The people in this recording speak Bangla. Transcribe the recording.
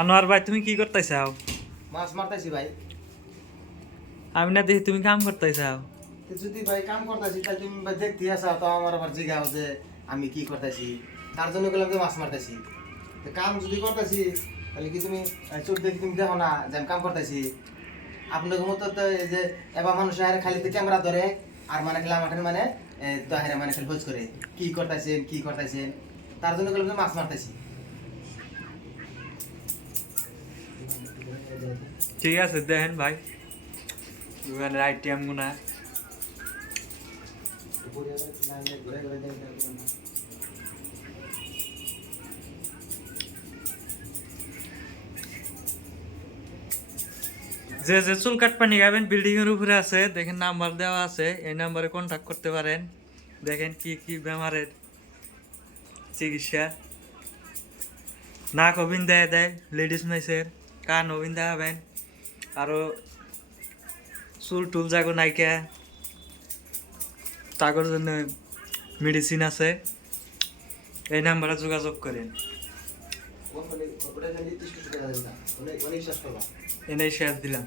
আনোয়ার ভাই তুমি কি করতেছাও? মাছ মারতেছি ভাই। আমি না দেখি তুমি কাম করতেছাও। তো যদি ভাই কাম করতেছি তাই তুমি ভাই দেখতে আসা তো আমার আবার জিগাও যে আমি কি করতেছি, তার জন্য গেলাম যে মাছ মারতেছি। তো কাম যদি করতেছি তাহলে কি তুমি চোখ দেখি তুমি দেখো না যে আমি কাম করতেছি? আপনাদের মতো তো এই যে এবার মানুষ খালি ক্যামেরা ধরে আর মানে খেলা মাঠের মানে তো মানে খালি ভোজ করে কি করতেছেন কি করতেছেন, তার জন্য গেলাম যে মাছ মারতেছি। ঠিক আছে দেখেন ভাই দোকানের আইটেম গুনা। যে যে চুল কাট পানি খাবেন বিল্ডিং এর উপরে আছে দেখেন নাম্বার দেওয়া আছে, এই নাম্বারে কন্ট্যাক্ট করতে পারেন। দেখেন কি কি বেমারের চিকিৎসা। নাক অবিন দেয় দেয় লেডিস মেসের, কান অবিন দেখাবেন, আরো চুল টুল যাগো নাইকা তাগর জন্য মেডিসিন আছে, এই নাম্বারে যোগাযোগ করেন। এনেই শেষ দিলাম।